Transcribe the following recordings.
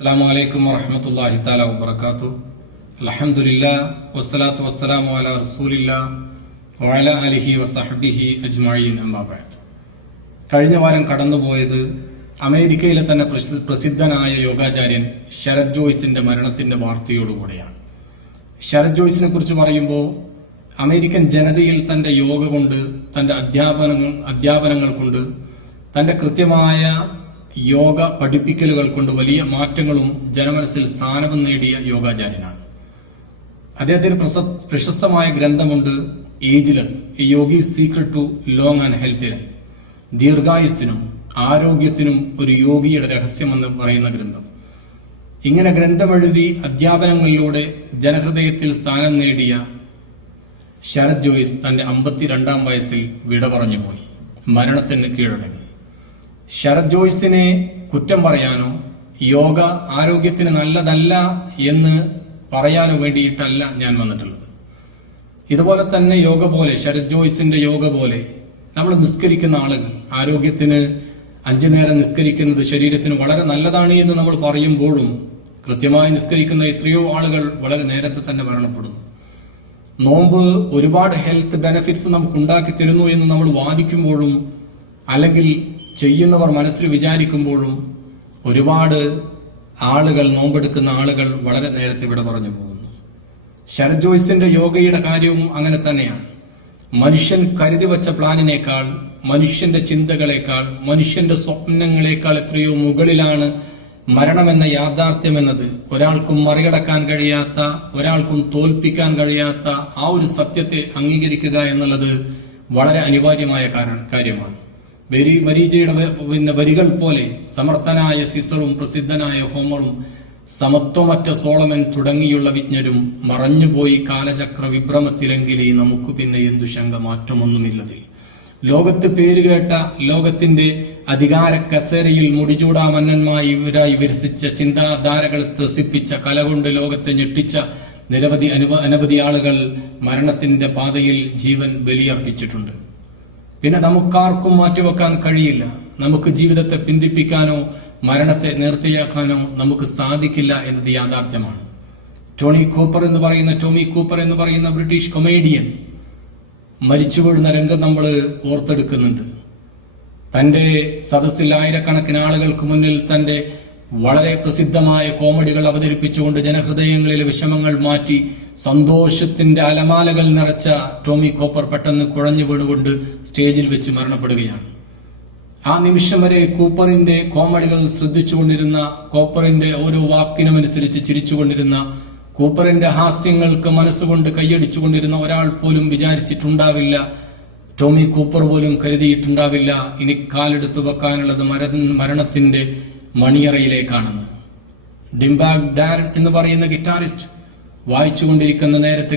അസ്സാം വലൈക്കും വറഹമത്തല്ലാഹി താല വബർക്കാത്തു അലഹമുല്ല വസ്സലാത്തു വസ്സലാമു അല റസൂലില്ല വഅല അലിഹി വസഹബിഹി അജ്മഈൻ അമ്മാബാദ് കഴിഞ്ഞ വാരം കടന്നുപോയത് അമേരിക്കയിലെ തന്നെ പ്രസി- പ്രസിദ്ധനായ യോഗാചാര്യൻ ശരത് ജോയ്സിന്റെ മരണത്തിന്റെ വാർത്തയോടുകൂടെയാണ്. ശരത് ജോയ്സിനെ കുറിച്ച് പറയുമ്പോൾ അമേരിക്കൻ ജനതയിൽ തന്റെ യോഗ കൊണ്ട് തന്റെ അധ്യാപനങ്ങൾ അധ്യാപനങ്ങൾ കൊണ്ട് തന്റെ കൃത്യമായ യോഗ പഠിപ്പിക്കലുകൾ കൊണ്ട് വലിയ മാറ്റങ്ങളും ജനമനസ്സിൽ സ്ഥാനവും നേടിയ യോഗാചാര്യനാണ്. അദ്ദേഹത്തിന് പ്രശസ്തമായ ഗ്രന്ഥമുണ്ട് ageless a yogi secret to long and healthy life. ദീർഘായുസ്സിനും ആരോഗ്യത്തിനും ഒരു യോഗിയുടെ രഹസ്യമെന്ന് പറയുന്ന ഗ്രന്ഥം. ഇങ്ങനെ ഗ്രന്ഥമെഴുതി അധ്യാപനങ്ങളിലൂടെ ജനഹൃദയത്തിൽ സ്ഥാനം നേടിയ ശരത് ജോയിസ് തന്റെ അമ്പത്തിരണ്ടാം വയസ്സിൽ വിട പറഞ്ഞുപോയി. മരണത്തിന് കീഴടങ്ങി. ശരത് ജോയ്സിനെ കുറ്റം പറയാനോ യോഗ ആരോഗ്യത്തിന് നല്ലതല്ല എന്ന് പറയാനോ വേണ്ടിയിട്ടല്ല ഞാൻ വന്നിട്ടുള്ളത്. ഇതുപോലെ തന്നെ യോഗ പോലെ ശരത് ജോയ്സിന്റെ യോഗ പോലെ നമ്മൾ നിസ്കരിക്കുന്ന ആളുകൾ ആരോഗ്യത്തിന് അഞ്ചു നേരം നിസ്കരിക്കുന്നത് ശരീരത്തിന് വളരെ നല്ലതാണ് എന്ന് നമ്മൾ പറയുമ്പോഴും കൃത്യമായി നിസ്കരിക്കുന്ന എത്രയോ ആളുകൾ വളരെ നേരത്തെ തന്നെ മരണപ്പെടുന്നു. നോമ്പ് ഒരുപാട് ഹെൽത്ത് ബെനിഫിറ്റ്സ് നമുക്ക് ഉണ്ടാക്കി തരുന്നു എന്ന് നമ്മൾ വാദിക്കുമ്പോഴും അല്ലെങ്കിൽ ചെയ്യുന്നവർ മനസ്സിൽ വിചാരിക്കുമ്പോഴും ഒരുപാട് ആളുകൾ നോമ്പെടുക്കുന്ന ആളുകൾ വളരെ നേരത്തെ ഇവിടെ പറഞ്ഞു പോകുന്നു. ശരത് ജോയ്സിന്റെ യോഗയുടെ കാര്യവും അങ്ങനെ തന്നെയാണ്. മനുഷ്യൻ കരുതി വച്ച പ്ലാനിനേക്കാൾ മനുഷ്യന്റെ ചിന്തകളേക്കാൾ മനുഷ്യന്റെ സ്വപ്നങ്ങളേക്കാൾ എത്രയോ മുകളിലാണ് മരണമെന്ന യാഥാർത്ഥ്യം എന്നത് ഒരാൾക്കും മറികടക്കാൻ കഴിയാത്ത ഒരാൾക്കും തോൽപ്പിക്കാൻ കഴിയാത്ത ആ ഒരു സത്യത്തെ അംഗീകരിക്കുക എന്നുള്ളത് വളരെ അനിവാര്യമായ കാര- കാര്യമാണ്. വരി മരീചയുടെ പിന്നെ വരികൾ പോലെ സമർത്ഥനായ സിസറും പ്രസിദ്ധനായ ഹോമറും സമത്വമറ്റ സോളമൻ തുടങ്ങിയുള്ള വിജ്ഞരും മറഞ്ഞുപോയി കാലചക്ര വിഭ്രമത്തിലെങ്കിലെ നമുക്ക് പിന്നെ എന്തു ശങ്ക മാറ്റമൊന്നുമില്ലതിൽ. ലോകത്ത് പേരുകേട്ട ലോകത്തിന്റെ അധികാര കസേരയിൽ മുടിചൂടാ മന്നന്മാരായി വിരസിച്ച ചിന്താധാരകൾ ത്രസിപ്പിച്ച കലകൊണ്ട് ലോകത്തെ ഞെട്ടിച്ച നിരവധി അനുവ അനവധി ആളുകൾ മരണത്തിന്റെ പാതയിൽ ജീവൻ ബലിയർപ്പിച്ചിട്ടുണ്ട്. പിന്നെ നമുക്കാർക്കും മാറ്റിവെക്കാൻ കഴിയില്ല. നമുക്ക് ജീവിതത്തെ പിന്തിപ്പിക്കാനോ മരണത്തെ നേർത്തിയാക്കാനോ നമുക്ക് സാധിക്കില്ല എന്നത് യാഥാർത്ഥ്യമാണ്. ടോണി കൂപ്പർ എന്ന് പറയുന്ന ടോമി കൂപ്പർ എന്ന് പറയുന്ന ബ്രിട്ടീഷ് കൊമേഡിയൻ മരിച്ചു വീഴുന്ന രംഗം നമ്മൾ ഓർത്തെടുക്കുന്നുണ്ട്. തന്റെ സദസ്സിൽ ആയിരക്കണക്കിന് ആളുകൾക്ക് മുന്നിൽ തന്റെ വളരെ പ്രസിദ്ധമായ കോമഡികൾ അവതരിപ്പിച്ചുകൊണ്ട് ജനഹൃദയങ്ങളിലെ വിഷമങ്ങൾ മാറ്റി സന്തോഷത്തിന്റെ അലമാലകൾ നിറച്ച ടോമി കോപ്പർ പെട്ടെന്ന് കുഴഞ്ഞു വീണുകൊണ്ട് സ്റ്റേജിൽ വെച്ച് മരണപ്പെടുകയാണ്. ആ നിമിഷം വരെ കൂപ്പറിന്റെ കോമഡികൾ ശ്രദ്ധിച്ചുകൊണ്ടിരുന്ന കോപ്പറിന്റെ ഓരോ വാക്കിനുമനുസരിച്ച് ചിരിച്ചുകൊണ്ടിരുന്ന കൂപ്പറിന്റെ ഹാസ്യങ്ങൾക്ക് മനസ്സുകൊണ്ട് കൈയടിച്ചുകൊണ്ടിരുന്ന ഒരാൾ പോലും വിചാരിച്ചിട്ടുണ്ടാവില്ല ടോമി കൂപ്പർ പോലും കരുതിയിട്ടുണ്ടാവില്ല ഇനി കാലെടുത്തു വെക്കാനുള്ളത് മര മരണത്തിന്റെ മണിയറയിലേക്കാണെന്ന്. ഡിംബാഗ് ഡാരൻ എന്ന് പറയുന്ന ഗിറ്റാറിസ്റ്റ് വായിച്ചുകൊണ്ടിരിക്കുന്ന നേരത്തെ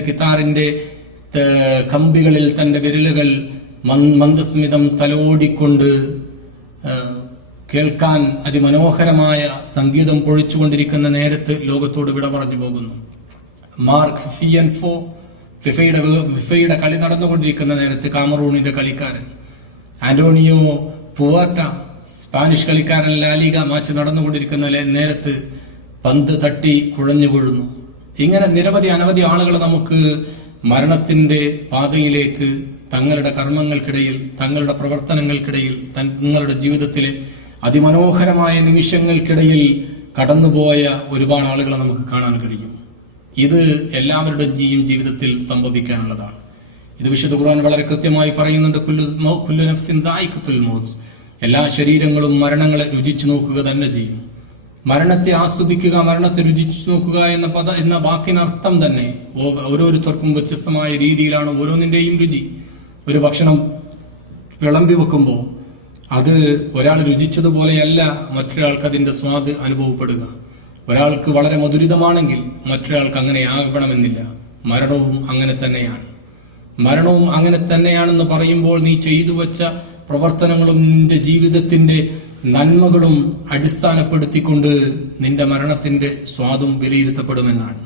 ത- കമ്പികളിൽ തന്റെ വിരലുകൾ മന്ദസ്മിതം തലോടിക്കൊണ്ട് കേൾക്കാൻ അതിമനോഹരമായ സംഗീതം പൊഴിച്ചുകൊണ്ടിരിക്കുന്ന നേരത്ത് ലോകത്തോട് വിട പറഞ്ഞു പോകുന്നു. മാർക്ക് ഫിഫിയൻ ഫോ ഫിഫയുടെ ഫിഫയുടെ കളി നടന്നുകൊണ്ടിരിക്കുന്ന നേരത്ത് കാമറൂണിന്റെ കളിക്കാരൻ ആന്റോണിയോ പുവാറ്റ സ്പാനിഷ് കളിക്കാരൻ ലാലിക മാച്ച് നടന്നുകൊണ്ടിരിക്കുന്ന നേരത്ത് പന്ത് തട്ടി കുഴഞ്ഞു വീഴുന്നു ഇങ്ങനെ നിരവധി അനവധി ആളുകൾ നമുക്ക് മരണത്തിന്റെ പാതയിലേക്ക് തങ്ങളുടെ കർമ്മങ്ങൾക്കിടയിൽ തങ്ങളുടെ പ്രവർത്തനങ്ങൾക്കിടയിൽ തങ്ങളുടെ ജീവിതത്തിലെ അതിമനോഹരമായ നിമിഷങ്ങൾക്കിടയിൽ കടന്നുപോയ ഒരുപാട് ആളുകളെ നമുക്ക് കാണാൻ കഴിയും. ഇത് എല്ലാവരുടെയും ജീവിതത്തിൽ സംഭവിക്കാനുള്ളതാണ്. ഇത് വിശുദ്ധ ഖുർആൻ വളരെ കൃത്യമായി പറയുന്നുണ്ട് കുല്ലു എല്ലാ ശരീരങ്ങളും മരണങ്ങളെ രുചിച്ചു നോക്കുക തന്നെ ചെയ്യും. മരണത്തെ ആസ്വദിക്കുക മരണത്തെ രുചിച്ചു നോക്കുക എന്ന പദ എന്ന വാക്കിനർത്ഥം തന്നെ ഓരോരുത്തർക്കും വ്യത്യസ്തമായ രീതിയിലാണ് ഓരോന്നിന്റെയും രുചി. ഒരു ഭക്ഷണം വിളമ്പി വെക്കുമ്പോൾ അത് ഒരാൾ രുചിച്ചതുപോലെയല്ല മറ്റൊരാൾക്ക് അതിന്റെ സ്വാദ് അനുഭവപ്പെടുക. ഒരാൾക്ക് വളരെ മധുരിതമാണെങ്കിൽ മറ്റൊരാൾക്ക് അങ്ങനെ ആകണമെന്നില്ല. മരണവും അങ്ങനെ തന്നെയാണ്. മരണവും അങ്ങനെ തന്നെയാണെന്ന് പറയുമ്പോൾ നീ ചെയ്തു വച്ച പ്രവർത്തനങ്ങളും നിന്റെ ജീവിതത്തിന്റെ നന്മകളും അടിസ്ഥാനപ്പെടുത്തിക്കൊണ്ട് നിന്റെ മരണത്തിന്റെ സ്വാദും വിലയിരുത്തപ്പെടുമെന്നാണ്.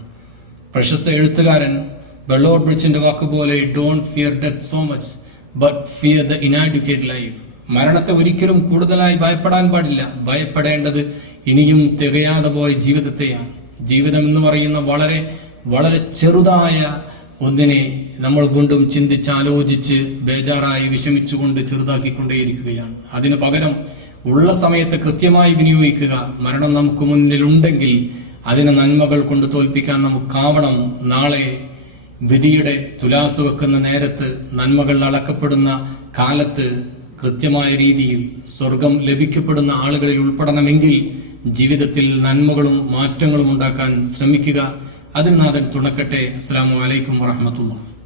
പ്രശസ്ത എഴുത്തുകാരൻ ബെള്ളോർ ബ്രിഡ്ജിന്റെ വാക്കുപോലെ don't fear death so much but fear the inadequate life മരണത്തെ ഒരിക്കലും കൂടുതലായി ഭയപ്പെടാൻ പാടില്ല. ഭയപ്പെടേണ്ടത് ഇനിയും തികയാതെ പോയ ജീവിതത്തെയാണ്. ജീവിതം എന്ന് പറയുന്ന വളരെ വളരെ ചെറുതായ ഒന്നിനെ നമ്മൾ വീണ്ടും ചിന്തിച്ചാലോചിച്ച് ബേജാറായി വിഷമിച്ചുകൊണ്ട് ചെറുതാക്കിക്കൊണ്ടേയിരിക്കുകയാണ്. അതിനു പകരം ഉള്ള സമയത്ത് കൃത്യമായി വിനിയോഗിക്കുക. മരണം നമുക്ക് മുന്നിലുണ്ടെങ്കിൽ അതിനെ നന്മകൾ കൊണ്ട് തോൽപ്പിക്കാൻ നമുക്കാവണം നാളെ വിധിയുടെ തുലാസ് വെക്കുന്ന നേരത്ത് നന്മകൾ അളക്കപ്പെടുന്ന കാലത്ത് കൃത്യമായ രീതിയിൽ സ്വർഗം ലഭിക്കപ്പെടുന്ന ആളുകളിൽ ഉൾപ്പെടണമെങ്കിൽ ജീവിതത്തിൽ നന്മകളും മാറ്റങ്ങളും ഉണ്ടാക്കാൻ ശ്രമിക്കുക. അതിന് നാഥൻ തുണക്കട്ടെ. അസ്സാം വലൈക്കും വാഹമത്തുള്ള